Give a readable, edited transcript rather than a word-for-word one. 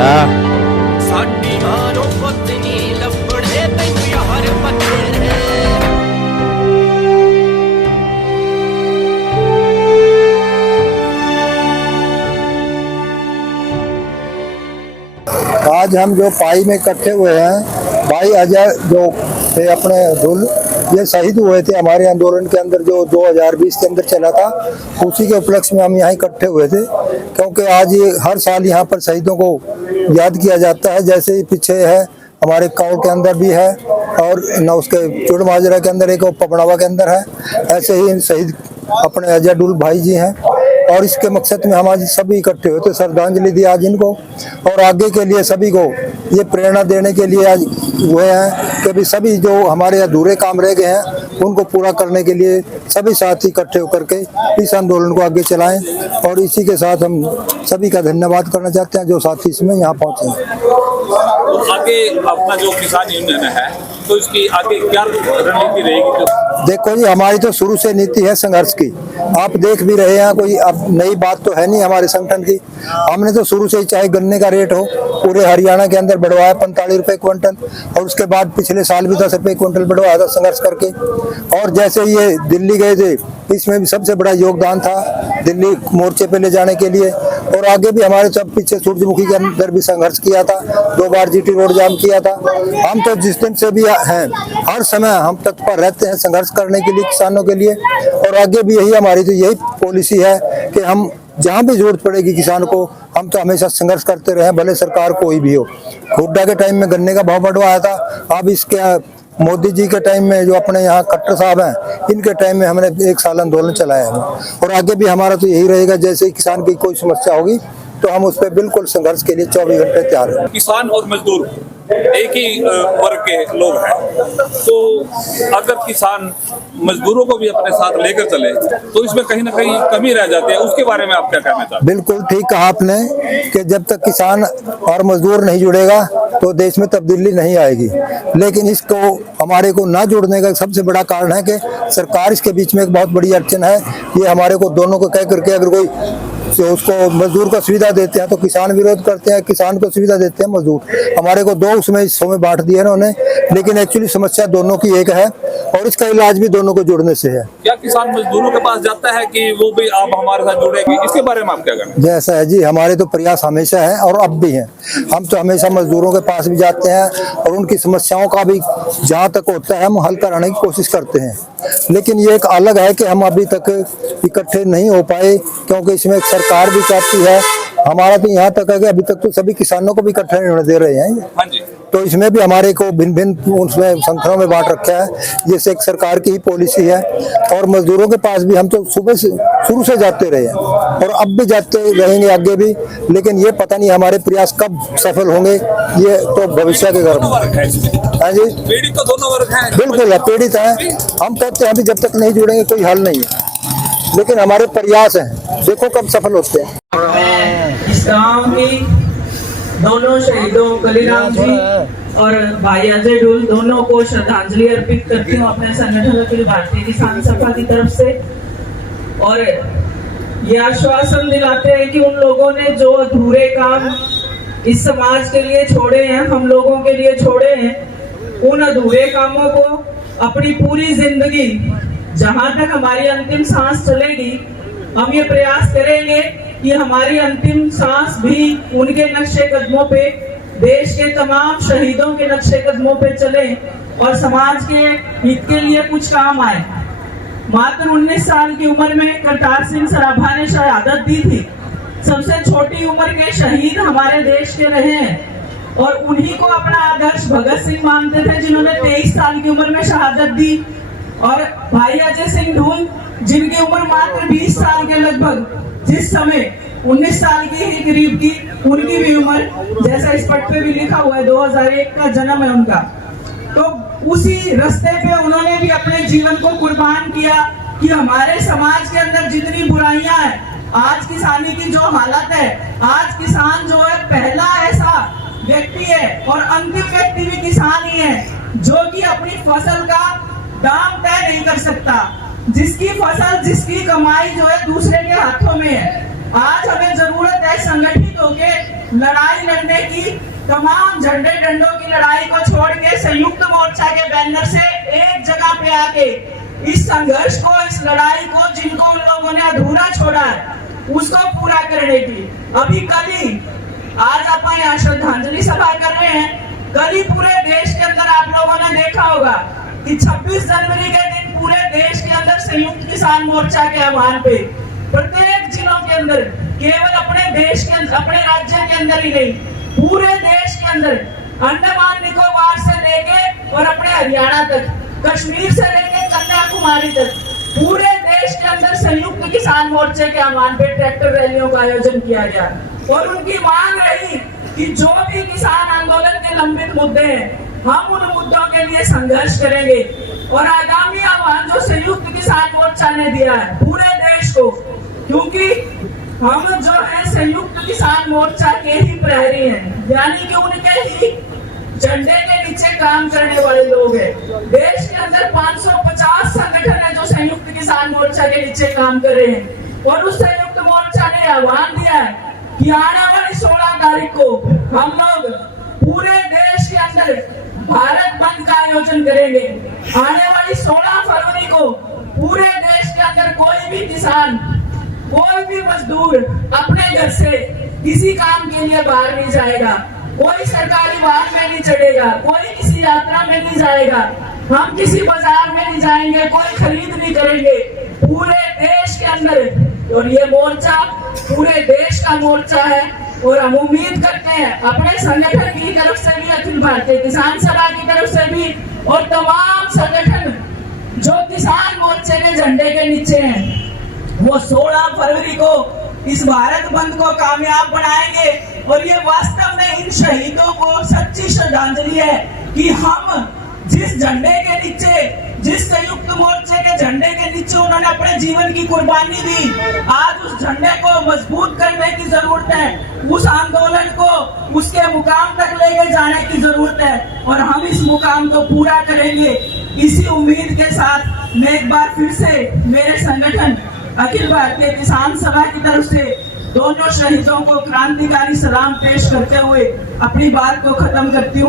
साडी मारो पत्नी लपड़े तैनू यार पत्ते आज हम जो पाई में इकट्ठे हुए हैं, भाई अजय जो थे अपने धुल, ये शहीद हुए थे हमारे आंदोलन के अंदर जो 2020 के अंदर चला था। उसी के उपलक्ष्य में हम यहाँ इकट्ठे हुए थे, क्योंकि आज ये हर साल यहाँ पर शहीदों को याद किया जाता है। जैसे ही पीछे है हमारे काउल के अंदर भी है, और न उसके चुड़ माजरा के अंदर एक पबड़ावा के अंदर है, ऐसे ही शहीद अपने अजय डुल भाई जी हैं। और इसके मकसद में हम आज सभी इकट्ठे हुए थे, श्रद्धांजलि दी आज इनको, और आगे के लिए सभी को ये प्रेरणा देने के लिए आज हुए हैं कि भी सभी जो हमारे अधूरे काम रह गए हैं उनको पूरा करने के लिए सभी साथी इकट्ठे होकर के इस आंदोलन को आगे चलाएं। और इसी के साथ हम सभी का धन्यवाद करना चाहते हैं जो साथी इसमें यहाँ पहुँचे हैं। आगे अपना जो किसान यूनियन है, तो इसकी आगे क्या रणनीति रहेगी? देखो जी, हमारी तो शुरू से नीति है संघर्ष की। आप देख भी रहे हैं, कोई अब नई बात तो है नहीं हमारे संगठन की। हमने तो शुरू से ही, चाहे गन्ने का रेट हो पूरे हरियाणा के अंदर बढ़वाया 45 रुपए क्विंटल, और उसके बाद पिछले साल भी 10 रुपए क्विंटल बढ़वाया था संघर्ष करके। और जैसे ये दिल्ली गए थे, इसमें भी सबसे बड़ा योगदान था दिल्ली मोर्चे पे ले जाने के लिए। और आगे भी हमारे सब पीछे सूरजमुखी के अंदर भी संघर्ष किया था, 2 बार जीटी रोड जाम किया था। हम तो जिस दिन से भी हैं, हर समय हम तत्पर रहते हैं संघर्ष करने के लिए किसानों के लिए। और आगे भी यही हमारी तो यही पॉलिसी है कि हम जहाँ भी जरूरत पड़ेगी किसान को, हम तो हमेशा संघर्ष करते रहे, भले सरकार कोई भी हो। हुड्डा के टाइम में गन्ने का भाव बढ़वाया था, अब इसके मोदी जी के टाइम में जो अपने यहाँ खट्टर साहब हैं, इनके टाइम में हमने 1 साल आंदोलन चलाया है। और आगे भी हमारा तो यही रहेगा, जैसे ही किसान की कोई समस्या होगी तो हम उस पर बिल्कुल संघर्ष के लिए 24 घंटे तैयार हैं। किसान और मजदूर एक ही वर्ग के लोग हैं, तो अगर किसान मजदूरों को भी अपने साथ लेकर चले तो इसमें कहीं ना कहीं कमी रह जाती है। उसके बारे में आप क्या कहना चाहते हैं? बिल्कुल ठीक कहा आपने कि जब तक किसान और मजदूर नहीं जुड़ेगा तो देश में तब्दीली नहीं आएगी। लेकिन इसको हमारे को ना जुड़ने का सबसे बड़ा कारण है कि सरकार इसके बीच में एक बहुत बड़ी अड़चन है। ये हमारे को दोनों को कह करके अगर कोई तो उसको मजदूर को सुविधा देते हैं तो किसान विरोध करते हैं, किसान को सुविधा देते हैं मजदूर। हमारे को 2 उसमें हिस्सों में बांट दिया उन्होंने, लेकिन एक्चुअली समस्या दोनों की एक है और इसका इलाज भी दोनों को जुड़ने से है। क्या किसान मजदूरों के पास जाता है कि वो भी आप हमारे साथ जुड़ेंगे? इसके बारे में आप क्या कहना? जैसा है जी, हमारे तो प्रयास हमेशा है और अब भी है। हम तो हमेशा मजदूरों के पास भी जाते हैं और उनकी समस्याओं का भी जहाँ तक होता है हम हल कराने की कोशिश करते हैं। लेकिन ये एक अलग है कि हम अभी तक इकट्ठे नहीं हो पाए, क्योंकि इसमें सरकार भी चाहती है। हमारा तो यहाँ तक है कि अभी तक तो सभी किसानों को भी इकट्ठे नहीं होने दे रहे हैं। हाँ जी। तो इसमें भी हमारे को भिन्न भिन्न उसमें संगठनों में बांट रखा है, जैसे एक सरकार की ही पॉलिसी है। और मजदूरों के पास भी हम तो सुबह से शुरू से जाते रहे हैं और अब भी जाते रहेंगे आगे भी। लेकिन ये पता नहीं हमारे प्रयास कब सफल होंगे, ये तो भविष्य के गर्भ में। हाँ जी, पीड़ित तो दोनों वर्ग हैं। बिल्कुल है, पीड़ित है। हम कहते हैं अभी जब तक नहीं जुड़ेंगे कोई हल नहीं है, लेकिन हमारे प्रयास हैं, देखो कब सफल होते हैं। इस गांव की दोनों शहीदों कलीराम जी और भाई अजय डुल दोनों को श्रद्धांजलि अर्पित करती हूँ अपने संगठन अखिल भारतीय किसान सभा की तरफ से। और ये आश्वासन दिलाते हैं कि उन लोगों ने जो अधूरे काम इस समाज के लिए छोड़े हैं, हम लोगों के लिए छोड़े हैं, उन अधूरे कामों को अपनी पूरी जिंदगी जहां तक हमारी अंतिम सांस चलेगी हम ये प्रयास करेंगे कि हमारी अंतिम सांस भी उनके नक्शे कदमों पे, देश के तमाम शहीदों के नक्शे कदमों पे चले और समाज के हित के लिए कुछ काम आए। मात्र 19 साल की उम्र में करतार सिंह सराभा ने शहादत दी थी। सबसे छोटी उम्र के शहीद हमारे देश के रहे हैं और उन्हीं को अपना आदर्श भगत सिंह मानते थे, जिन्होंने 23 साल की उम्र में शहादत दी। और भाई अजय सिंह ढूल, जिनकी उम्र मात्र 20 साल के लगभग, जिस समय 19 साल की ही करीब की उनकी भी उम्र, जैसा इस पट पे भी लिखा हुआ है 2001 का जन्म है उनका, तो उसी रास्ते पे उन्होंने भी अपने जीवन को कुर्बान किया कि हमारे समाज के अंदर जितनी बुराइयां हैं, आज किसानी की जो हालत है, आज किसान जो है पहला ऐसा व्यक्ति है और अंतिम व्यक्ति भी किसान ही है जो कि अपनी फसल का दाम तय नहीं कर सकता, जिसकी फसल, जिसकी कमाई जो है दूसरे के हाथों में है। आज हमें जरूरत है संगठित होके लड़ाई लड़ने की, तमाम झंडे डंडों की लड़ाई को छोड़ के संयुक्त मोर्चा के बैनर से एक जगह पे आके इस संघर्ष को, इस लड़ाई को जिनको उन लोगों ने अधूरा छोड़ा है उसको पूरा करने की। अभी कल ही, आज आप यहाँ श्रद्धांजलि सभा कर रहे हैं, कल ही पूरे देश के अंदर आप लोगों ने देखा होगा कि 26 जनवरी के दिन पूरे देश के अंदर संयुक्त किसान मोर्चा के आह्वान पे प्रत्येक जिलों के अंदर, केवल अपने देश के, अपने राज्य के अंदर ही नहीं, पूरे देश के अंदर, अंडमान निकोबार से लेके और अपने हरियाणा तक, कश्मीर से लेके कन्याकुमारी तक, पूरे देश के अंदर संयुक्त किसान मोर्चे के आह्वान पे ट्रैक्टर रैलियों का आयोजन किया गया। और उनकी मांग रही कि जो भी किसान आंदोलन के लंबित मुद्दे हैं, हम उन मुद्दों के लिए संघर्ष करेंगे। और आगामी आह्वान जो संयुक्त किसान मोर्चा ने दिया है पूरे देश को, क्योंकि हम जो है संयुक्त किसान मोर्चा के ही प्रहरी हैं, यानी कि उनके ही झंडे के नीचे काम करने वाले लोग हैं। देश के अंदर 550 संगठन है जो संयुक्त किसान मोर्चा के नीचे काम कर रहे हैं। और उस संयुक्त मोर्चा ने आह्वान दिया है कि आने वाली 16 तारीख को हम लोग पूरे देश के अंदर भारत बंद का आयोजन करेंगे। आने वाली 16 फरवरी को पूरे देश के अंदर कोई भी किसान, कोई भी मजदूर अपने घर से किसी काम के लिए बाहर नहीं जाएगा, कोई सरकारी वाहन में नहीं चढ़ेगा, कोई किसी यात्रा में नहीं जाएगा, हम किसी बाजार में नहीं जाएंगे, कोई खरीद नहीं करेंगे पूरे देश के अंदर। और ये मोर्चा पूरे देश का मोर्चा है और हम उम्मीद करते हैं अपने संगठन की तरफ से भी, अखिल भारतीय किसान सभा की तरफ से भी, और तमाम संगठन जो किसान मोर्चे के झंडे के नीचे हैं, वो 16 फरवरी को इस भारत बंद को कामयाब बनाएंगे। और ये वास्तव में इन शहीदों को सच्ची श्रद्धांजलि है कि हम जिस झंडे के नीचे, जिस संयुक्त मोर्चे के झंडे के नीचे उन्होंने अपने जीवन की कुर्बानी दी, आज उस झंडे को मजबूत करने की जरूरत है, उस आंदोलन को उसके मुकाम तक लेके जाने की जरूरत है। और हम इस मुकाम को पूरा करेंगे। इसी उम्मीद के साथ मैं एक बार फिर से मेरे संगठन अखिल भारतीय किसान सभा की तरफ से दोनों शहीदों को क्रांतिकारी सलाम पेश करते हुए अपनी बात को खत्म करती हूँ।